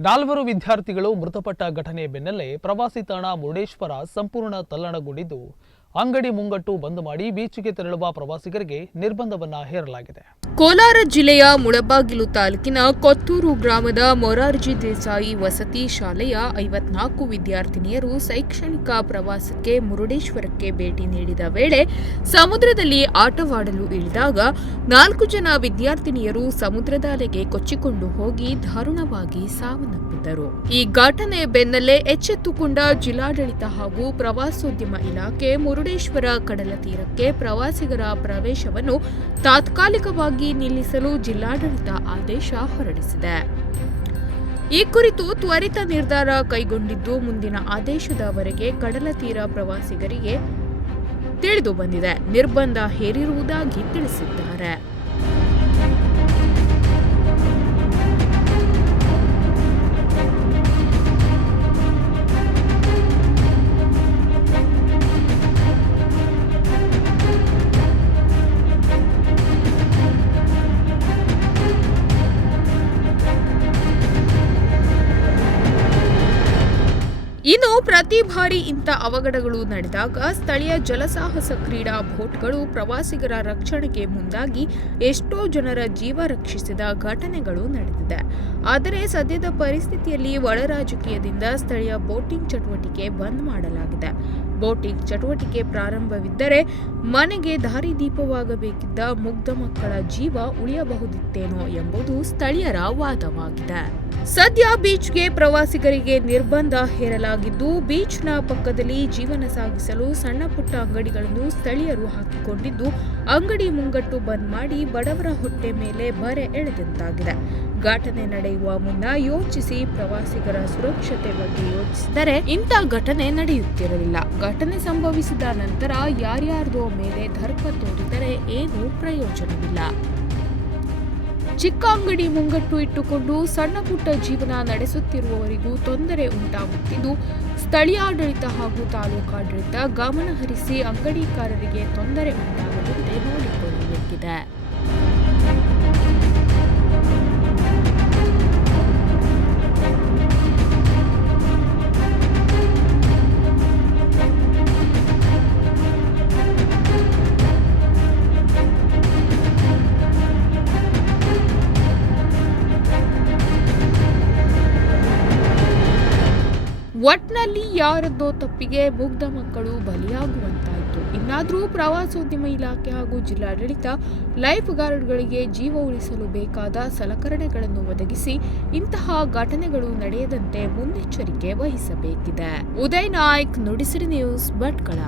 ನಾಲ್ವರು ವಿದ್ಯಾರ್ಥಿಗಳು ಮೃತಪಟ್ಟ ಘಟನೆ ಬೆನ್ನಲ್ಲೇ ಪ್ರವಾಸಿ ತಾಣ ಮುರುಡೇಶ್ವರ ಸಂಪೂರ್ಣ ತಲ್ಲಣಗೊಂಡಿದ್ದು ಅಂಗಡಿ ಮುಂಗಟ್ಟು ಬಂದ್ ಮಾಡಿ ಬೀಚ್ಗೆ ತೆರಳುವ ಪ್ರವಾಸಿಗರಿಗೆ ನಿರ್ಬಂಧವನ್ನ ಹೇರಲಾಗಿದೆ. ಕೋಲಾರ ಜಿಲ್ಲೆಯ ಮುಳಬಾಗಿಲು ತಾಲೂಕಿನ ಕೊತ್ತೂರು ಗ್ರಾಮದ ಮೊರಾರ್ಜಿ ದೇಸಾಯಿ ವಸತಿ ಶಾಲೆಯ ಐವತ್ನಾಲ್ಕು ವಿದ್ಯಾರ್ಥಿನಿಯರು ಶೈಕ್ಷಣಿಕ ಪ್ರವಾಸಕ್ಕೆ ಮುರುಡೇಶ್ವರಕ್ಕೆ ಭೇಟಿ ನೀಡಿದ ವೇಳೆ ಸಮುದ್ರದಲ್ಲಿ ಆಟವಾಡಲು ಇಳಿದಾಗ ನಾಲ್ಕು ಜನ ವಿದ್ಯಾರ್ಥಿನಿಯರು ಸಮುದ್ರದ ಅಲೆಗೆ ಕೊಚ್ಚಿಕೊಂಡು ಹೋಗಿ ದಾರುಣವಾಗಿ ಸಾವನ್ನಪ್ಪಿದ್ದರು. ಈ ಘಟನೆ ಬೆನ್ನಲ್ಲೇ ಎಚ್ಚೆತ್ತುಕೊಂಡ ಜಿಲ್ಲಾಡಳಿತ ಹಾಗೂ ಪ್ರವಾಸೋದ್ಯಮ ಇಲಾಖೆ ಮುರುಡೇಶ್ವರ ಕಡಲ ತೀರಕ್ಕೆ ಪ್ರವಾಸಿಗರ ಪ್ರವೇಶವನ್ನು ತಾತ್ಕಾಲಿಕವಾಗಿ ನಿಲ್ಲಿಸಲು ಜಿಲ್ಲಾಡಳಿತ ಆದೇಶ ಹೊರಡಿಸಿದೆ. ಈ ಕುರಿತು ತ್ವರಿತ ನಿರ್ಧಾರ ಕೈಗೊಂಡಿದ್ದು ಮುಂದಿನ ಆದೇಶದವರೆಗೆ ಕಡಲ ತೀರ ಪ್ರವಾಸಿಗರಿಗೆ ತಿಳಿದು ಬಂದಿದೆ. ನಿರ್ಬಂಧ ಹೇರಿರುವುದಾಗಿ ತಿಳಿಸಿದ್ದಾರೆ. ಇನ್ನು ಪ್ರತಿ ಬಾರಿ ಇಂಥ ಅವಘಡಗಳು ನಡೆದಾಗ ಸ್ಥಳೀಯ ಜಲಸಾಹಸ ಕ್ರೀಡಾ ಬೋಟ್ಗಳು ಪ್ರವಾಸಿಗರ ರಕ್ಷಣೆಗೆ ಮುಂದಾಗಿ ಎಷ್ಟೋ ಜನರ ಜೀವ ರಕ್ಷಿಸಿದ ಘಟನೆಗಳು ನಡೆದಿದೆ. ಆದರೆ ಸದ್ಯದ ಪರಿಸ್ಥಿತಿಯಲ್ಲಿ ಒಳ ರಾಜಕೀಯದಿಂದ ಸ್ಥಳೀಯ ಬೋಟಿಂಗ್ ಚಟುವಟಿಕೆ ಬಂದ್ ಮಾಡಲಾಗಿದೆ. ಬೋಟಿಂಗ್ ಚಟುವಟಿಕೆ ಪ್ರಾರಂಭವಿದ್ದರೆ ಮನೆಗೆ ದಾರಿದೀಪವಾಗಬೇಕಿದ್ದ ಮುಗ್ಧ ಮಕ್ಕಳ ಜೀವ ಉಳಿಯಬಹುದಿತ್ತೇನೋ ಎಂಬುದು ಸ್ಥಳೀಯರ ವಾದವಾಗಿದೆ. ಸದ್ಯ ಬೀಚ್ಗೆ ಪ್ರವಾಸಿಗರಿಗೆ ನಿರ್ಬಂಧ ಹೇರಲಾಗಿದ್ದು ಬೀಚ್ನ ಪಕ್ಕದಲ್ಲಿ ಜೀವನ ಸಾಗಿಸಲು ಸಣ್ಣ ಪುಟ್ಟ ಅಂಗಡಿಗಳನ್ನು ಸ್ಥಳೀಯರು ಹಾಕಿಕೊಂಡಿದ್ದು, ಅಂಗಡಿ ಮುಂಗಟ್ಟು ಬಂದ್ ಮಾಡಿ ಬಡವರ ಹೊಟ್ಟೆ ಮೇಲೆ ಬರೆ ಎಳೆದಂತಾಗಿದೆ. ಘಟನೆ ನಡೆಯುವ ಮುನ್ನ ಯೋಚಿಸಿ ಪ್ರವಾಸಿಗರ ಸುರಕ್ಷತೆ ಬಗ್ಗೆ ಯೋಚಿಸಿದರೆ ಇಂಥ ಘಟನೆ ನಡೆಯುತ್ತಿರಲಿಲ್ಲ. ಘಟನೆ ಸಂಭವಿಸಿದ ನಂತರ ಯಾರ್ಯಾರ್ದೋ ಮೇಲೆ ದರ್ಪ ತೋರಿದರೆ ಏನೂ ಪ್ರಯೋಜನವಿಲ್ಲ. ಚಿಕ್ಕ ಅಂಗಡಿ ಮುಂಗಟ್ಟು ಇಟ್ಟುಕೊಂಡು ಸಣ್ಣ ಪುಟ್ಟ ಜೀವನ ನಡೆಸುತ್ತಿರುವವರಿಗೂ ತೊಂದರೆ ಉಂಟಾಗುತ್ತಿದ್ದು, ಸ್ಥಳೀಯಾಡಳಿತ ಹಾಗೂ ತಾಲೂಕಾಡಳಿತ ಗಮನಹರಿಸಿ ಅಂಗಡಿಕಾರರಿಗೆ ತೊಂದರೆ ಉಂಟಾಗದಂತೆ ನೋಡಿಕೊಳ್ಳಬೇಕಿದೆ. ಒಟ್ನಲ್ಲಿ ಯಾರದ್ದೋ ತಪ್ಪಿಗೆ ಮುಗ್ಧ ಮಕ್ಕಳು ಬಲಿಯಾಗುವಂತಾಯಿತು. ಇನ್ನಾದರೂ ಪ್ರವಾಸೋದ್ಯಮ ಇಲಾಖೆ ಹಾಗೂ ಜಿಲ್ಲಾಡಳಿತ ಲೈಫ್ ಗಾರ್ಡ್ಗಳಿಗೆ ಜೀವ ಉಳಿಸಲು ಬೇಕಾದ ಸಲಕರಣೆಗಳನ್ನು ಒದಗಿಸಿ ಇಂತಹ ಘಟನೆಗಳು ನಡೆಯದಂತೆ ಮುನ್ನೆಚ್ಚರಿಕೆ ವಹಿಸಬೇಕಿದೆ. ಉದಯ್ ನಾಯ್ಕ್, ನುಡಿಸಿರಿ ನ್ಯೂಸ್ ಭಟ್ಕಳ.